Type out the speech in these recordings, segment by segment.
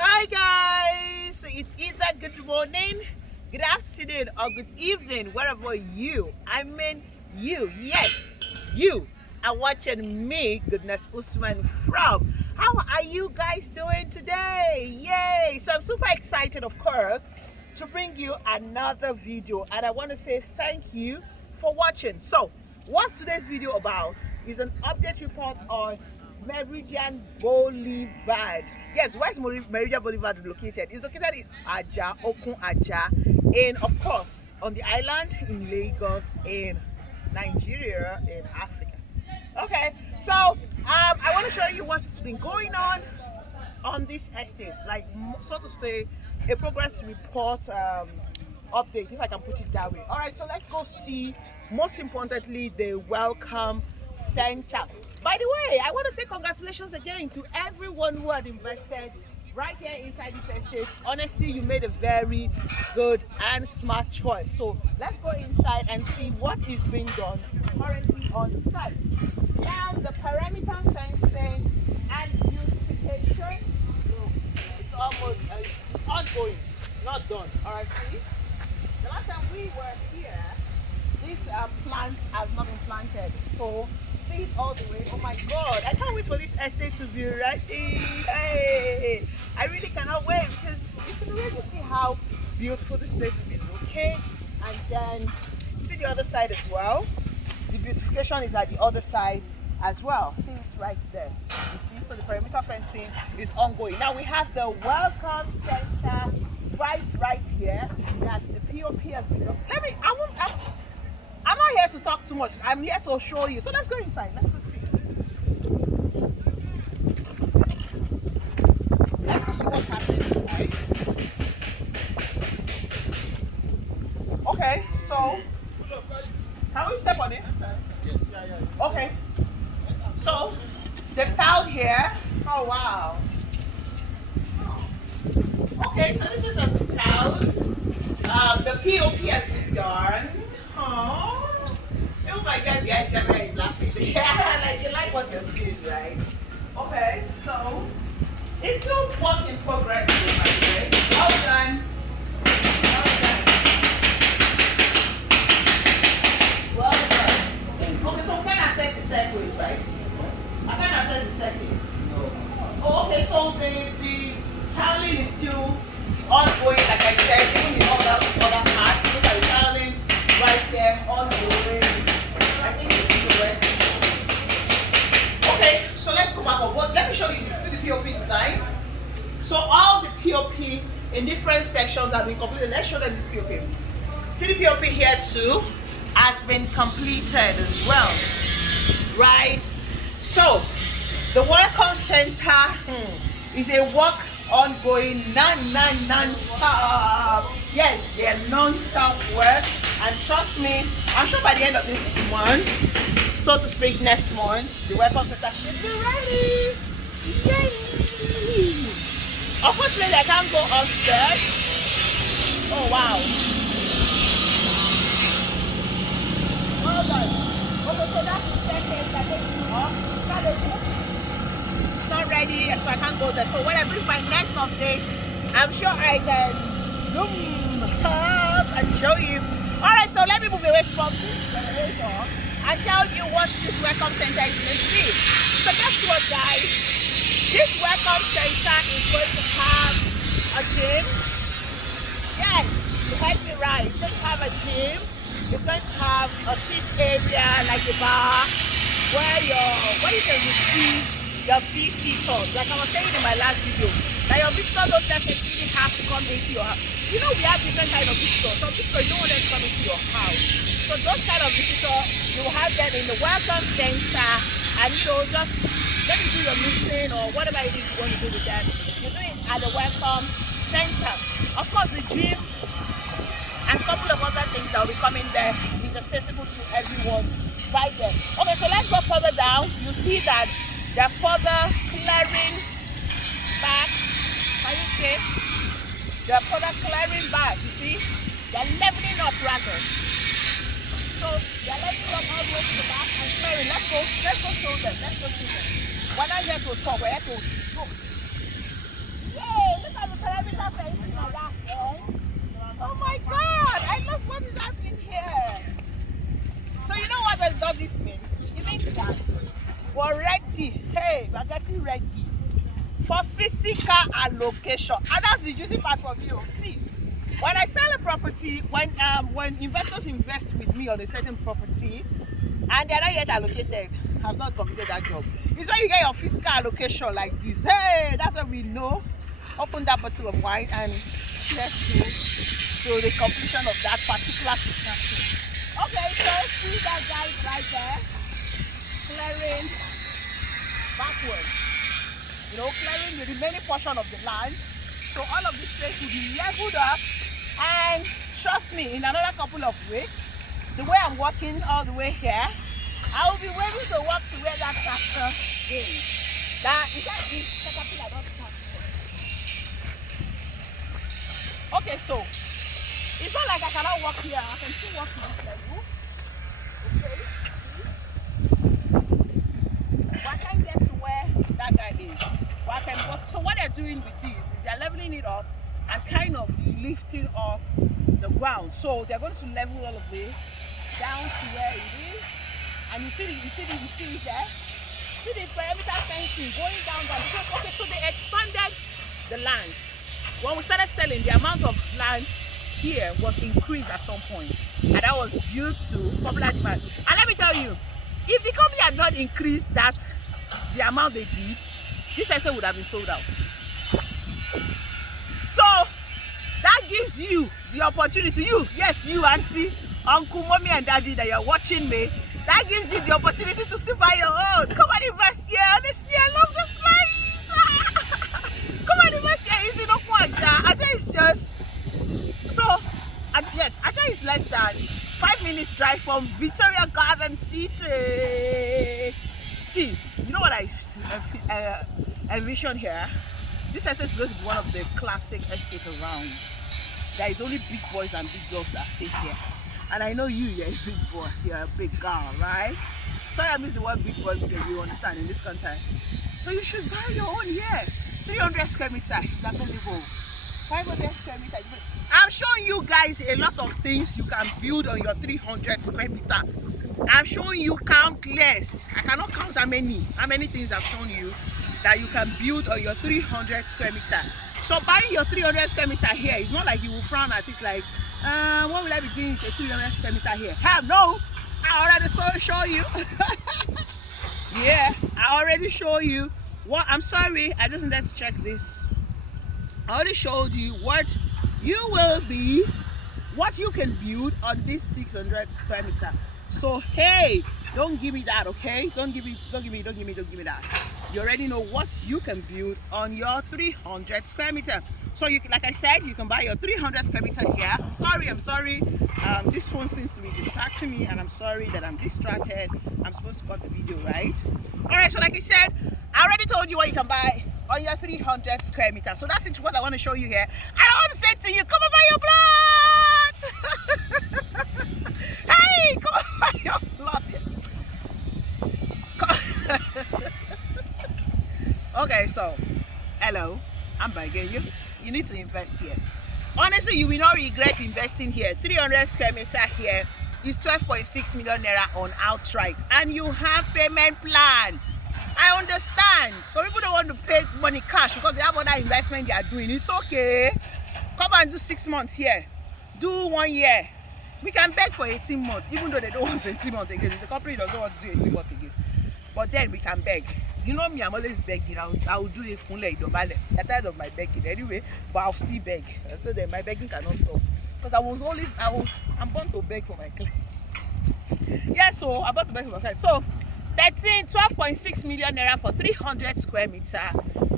Hi guys, it's either good morning, good afternoon or good evening wherever you, yes, you are watching me, Goodness Usman from. How are you guys doing today? Yay! So I'm super excited, of course, to bring you another video, and I want to say thank you for watching. So what's today's video about is an update report on Meridian Boulevard. Yes, where's Meridian Boulevard located? It's located in Ajah, Okun-Ajah, and of course on the island in Lagos, in Nigeria, in Africa. Okay, so I want to show you what's been going on this estate, like, so to say, a progress report update, if I can put it that way. All right, so let's go see, most importantly, the welcome center. By the way, I want to say congratulations again to everyone who had invested right here inside this estate. Honestly, you made a very good and smart choice. So let's go inside and see what is being done currently on site. Now, the perimeter fencing and beautification, it's almost it's ongoing, not done. All right, see, the last time we were here, this plant has not been planted, so see it all the way. Oh my god, I can't wait for this estate to be ready. Hey, I really cannot wait, because you can really see how beautiful this place will be looking. And then see the other side as well. The beautification is at the other side as well. See it right there. You see, so the perimeter fencing is ongoing. Now we have the welcome center right here. That the POP has been done. I'm not here to talk too much. I'm here to show you. So let's go inside. Let's go see. Let's go see what's happening inside. Okay, so can we step on it? Yes, yeah. Okay. So they've tiled here. Oh wow. Okay, so this is a tile. The POP has been done. Oh my god, yeah, Deborah is laughing. Yeah, like you like what your skills, right? Okay, so it's still work in progress, by the way. Well done. Well done. Okay, so we can access the staircase, right? I can access the staircase. No. Oh, okay, so the tiling is still ongoing, like I said, even in other parts. Look at the tiling right here, ongoing. I think this is the rest. Okay, so let's go back up. Well, let me show you. See the POP design. So all the POP in different sections have been completed. Let's show them this POP. See the POP here too has been completed as well. Right? So the welcome center is a work ongoing, non-stop. Yes, they're non-stop work, and trust me, I'm sure by the end of this month, so to speak, next month, the welcome center should be ready. Yay! Unfortunately, I can't go upstairs. Oh wow. Hold on. Okay, so that's the staircase that takes you up. It's not ready, so I can't go there. So when I bring my next update, I'm sure I can zoom up and show you. Alright, so let me move away from this generator and tell you what this welcome center is going to be. So guess what, guys? This welcome center is going to have a gym. Yes, you heard me right. It's going to have a gym. It's going to have a seat area like a bar where you can receive your visitors. Like I was saying in my last video, that your visitors don't necessarily have to come into your house. You know, we have different kind of visitors. Some visitors, you don't want them to come into your house. So those kind of visitors, you will have them in the welcome center, and just let me do your meeting or whatever it is you want to do with them. You do it at the welcome center. Of course, the gym and a couple of other things that will be coming there is accessible to everyone right there. Okay, so let's go further down. You see that they're further clearing back. Can you see? They're further clearing back, you see? They're leveling up rather. So they're leveling up all the way to the back and clearing. Let's go show them. Let's go see them. We're not here to talk, we're here to show. Yay! Look physical allocation, and that's the juicy part for me. See, when I sell a property, when investors invest with me on a certain property and they're not yet allocated, have not completed that job, it's when you get your physical allocation like this. Hey, that's when we know. Open that bottle of wine and let's go to the completion of that particular transaction. Okay, so see that guy right there clearing backwards, clearing the remaining portion of the land. So all of this place will be leveled up, and trust me, in another couple of weeks, the way I'm walking all the way here, I will be waiting to walk to where that tractor is. Okay, so it's not like I cannot walk here. I can still walk to this level. Okay. But I can't get to where that guy is. But I can walk. So what they're doing with this is they're leveling it up and kind of lifting up the ground. So they're going to level all of this down to where it is. And you see it there? See the perimeter fencing going down there. Because, okay, so they expanded the land. When we started selling, the amount of land here was increased at some point, and that was due to popular demand. And let me tell you, if the company had not increased the amount they did, this estate would have been sold out. So that gives you the opportunity, you auntie, uncle, mommy and daddy that you're watching me, that gives you the opportunity to still buy your own. Come and invest here. Honestly, I love this place. Come and invest here. It's in Okun-Ajah. Ajah is just so Ajah is less than 5 minutes drive from Victoria Garden City. See, you know what I envision here? This estate is going to be one of the classic estates around. There is only big boys and big girls that stay here. And I know you're a big boy, you're a big girl, right? Sorry I missed the word big boy because you understand in this context. So you should buy your own here. 300 square meters is available. 500 square meters. I'm showing you guys a lot of things you can build on your 300 square meter. I'm showing you countless. I cannot count how many things I've shown you that you can build on your 300 square meter. So buying your 300 square meter here, it's not like you will frown at it like, what will I be doing with a 300 square meter here? Hell no! I already show you. Yeah, I already show you. What? I'm sorry, I just wanted to check this. I already showed you what you can build on this 600 square meter. So hey, don't give me that, okay? Don't give me that. You already know what you can build on your 300 square meter. So you, like I said, you can buy your 300 square meter here. I'm sorry. This phone seems to be distracting me, and I'm sorry that I'm distracted. I'm supposed to cut the video, right? All right. So like I said, I already told you what you can buy on your 300 square meter. So that's what I want to show you here. And I want to say to you, come and buy your plot. Hey, come and buy your plot here. Okay, so hello, I'm begging you. You need to invest here. Honestly, you will not regret investing here. 300 square meter here is 12.6 million naira on outright, and you have payment plan. I understand. Some people don't want to pay money cash because they have other investment they are doing. It's okay. Come and do 6 months here. Do 1 year. We can beg for 18 months, even though they don't want 18 months again. The company doesn't want to do 18 months again. But then we can beg. You know me, I'm always begging. I will do it. I'm tired of my begging anyway, but I'll still beg. So then my begging cannot stop. Because I'm born to beg for my clients. Yeah, so I'm about to beg for my clients. So 12.6 million naira for 300 square meter.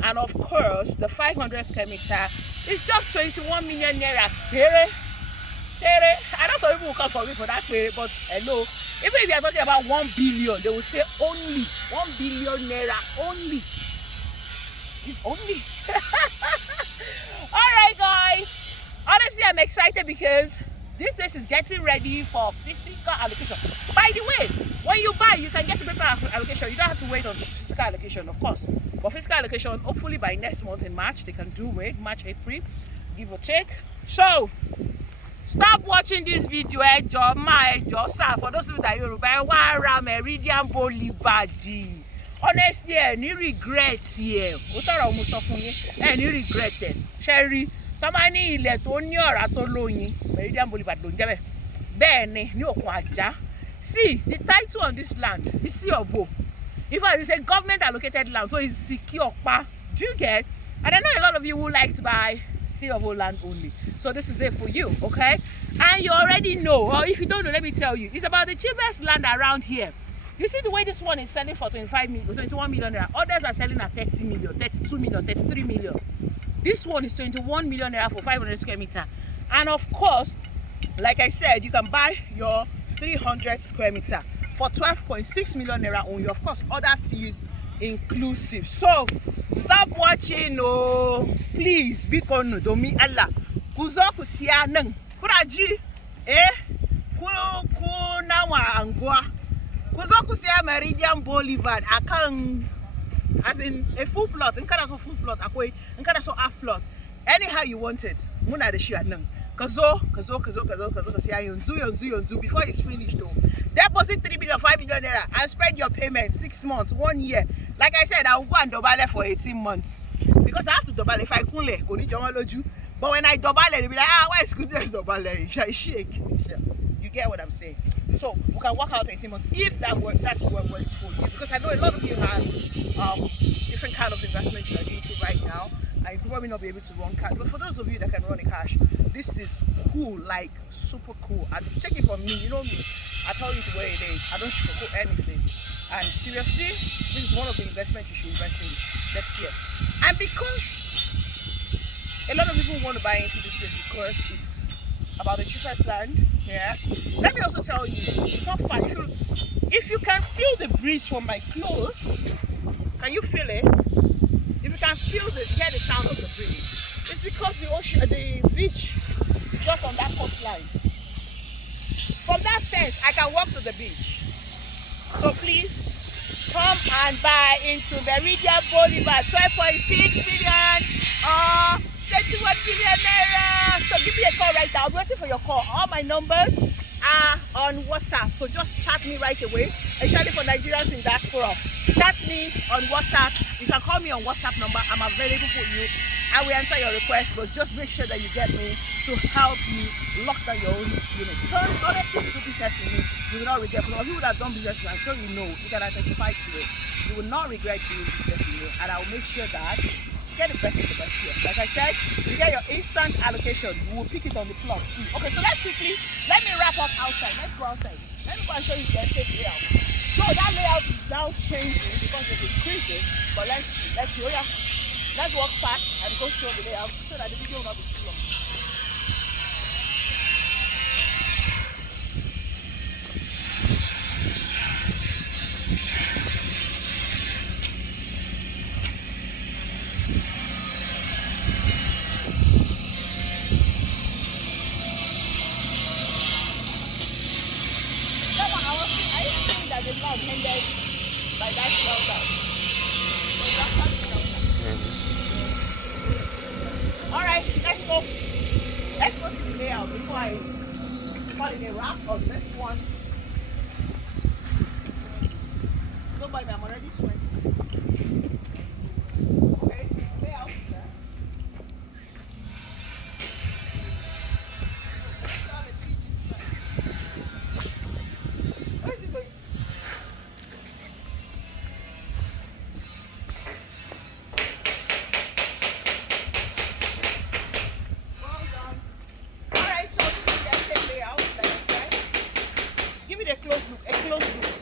And of course, the 500 square meter is just 21 million naira. I know some people will come for me for that, but hello. Even if you are talking about 1 billion, they will say only 1 billion naira only. It's only. All right, guys. Honestly, I'm excited because this place is getting ready for physical allocation. By the way, when you buy, you can get the paper allocation. You don't have to wait on physical allocation, of course. But physical allocation, hopefully by next month in March, they can do it. March, April, give or take. So stop watching this video, for those people that Yoruba, Meridian Boulevard. honestly, any regret here. Any regret there. Sherry, Tamani ilẹ̀ tó ní ọ̀rá tó lóyin, Meridian Boulevard ló ń jẹ́ bẹ́ẹ̀. Bẹ́ẹ̀ ni ní Okun-Ajah. See, the title on this land is C of O. In fact, it's a government allocated land, so it's secure. Do you get? And I know a lot of you would like to buy C of O land only. So this is it for you, okay? And you already know, or if you don't know, let me tell you, it's about the cheapest land around here. You see the way this one is selling for 25 million, 21 million naira. Others are selling at 30 million, 32 million, 33 million. This one is 21 million naira for 500 square meter. And of course, like I said, you can buy your 300 square meter for 12.6 million naira only. Of course, other fees inclusive. So stop watching, oh please, because no domi Allah kuzo kusia nang kuraji kuna wa angwa kuzo kusia Meridian Boulevard akan as in a full plot in kind of full plot akoi in kind of half plot anyhow you want it muna de share nang kazo kusia yonzu before it's finished though. Deposit 3 million, 5 million naira and spread your payment 6 months, 1 year. Like I said, I will go and double it for 18 months because I have to double it. If I couldn't, but when I double it, they'll be like, why is goodness double it? Shake. You get what I'm saying? So we can work out 18 months if that's what works for you. Because I know a lot of you have different kind of investment you're into right now. And you probably not be able to run cash. But for those of you that can run a cash, this is cool, like super cool. And take it from me, you know me. I tell you the way it is. I don't sugarcoat anything. And seriously, this is one of the investments you should invest in next year. And because a lot of people want to buy into this place because it's about the cheapest land, yeah. Let me also tell you, it's not far. If you can feel the breeze from my clothes, can you feel it? If you can hear the sound of the breeze, it's because the beach is just on that coastline. From that fence, I can walk to the beach. So please, come and buy into Meridian Boulevard, 12.6 million or 21 million naira. So give me a call right now. I'm waiting for your call. All my numbers are on WhatsApp. So just chat me right away, especially for Nigerians in diaspora. Chat me on WhatsApp. You can call me on WhatsApp number. I'm available for you. I will answer your request, but just make sure that you get me to help you lock down your own unit. So honestly, if you do business with me, you will not regret. For people that have done business with me, I'm sure you know, you can identify to it. You will not regret doing business with me, and I will make sure that you get the best of the best here. Like I said, you get your instant allocation. We will pick it on the plot. Okay, so let me wrap up outside. Let's go outside. Let me go and show you the estate layout. So that layout is now changing because it's increasing. But let's see. Oh yeah. Let's walk fast and go show the layout so that the video will not be too long. I think that the land ended by that shelter. All right, let's go. Let's go see the layout before I call it a wrap on this one. Don't mind me, I'm already sweating. Okay, layout there. Where is it going to? A close look.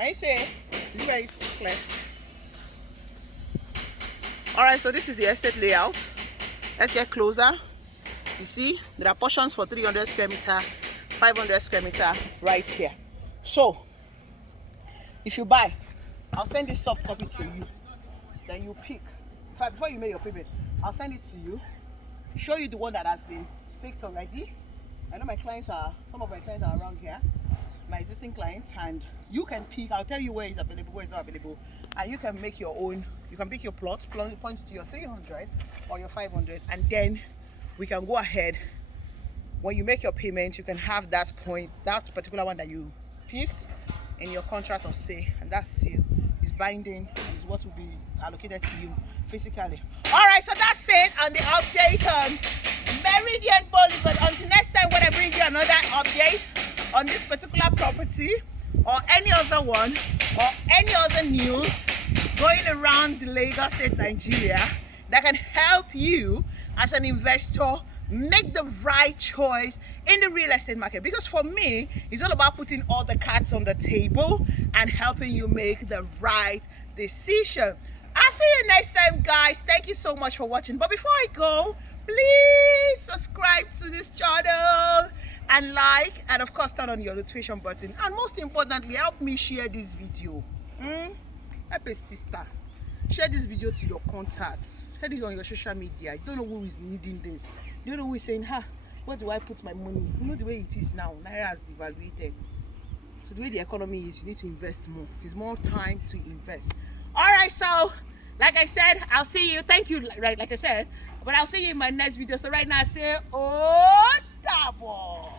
I say it's very clear. Alright, so this is the estate layout. Let's get closer. You see, there are portions for 300 square meter, 500 square meter right here. So, if you buy, I'll send this soft copy to you. Then you pick. In fact, before you make your payment, I'll send it to you. Show you the one that has been picked already. I know some of my clients are around here, my existing clients, and you can pick. I'll tell you where it's available, where it's not available, and you can make your own. You can pick your plot, points to your 300 or your 500, and then we can go ahead. When you make your payment, you can have that particular one that you picked, in your contract of sale, and that seal is binding, is what will be allocated to you physically. All right, so that's it on the update on Meridian Boulevard. Until next time when I bring you another update on this particular property or any other one or any other news going around the Lagos State, Nigeria, that can help you as an investor make the right choice in the real estate market. Because for me, it's all about putting all the cards on the table and helping you make the right decision. I'll see you next time, guys. Thank you so much for watching. But before I go, please subscribe to this channel and like, and of course turn on your notification button, and most importantly, help me share this video. Help a sister. Share this video to your contacts. Share it on your social media. You don't know who is needing this. You don't know who is saying, where do I put my money? You know the way it is now. Naira has devaluated. So the way the economy is, you need to invest more. It's more time to invest. All right, so like I said, I'll see you. Thank you, right? Like I said, but I'll see you in my next video. So right now, I say, oh, double.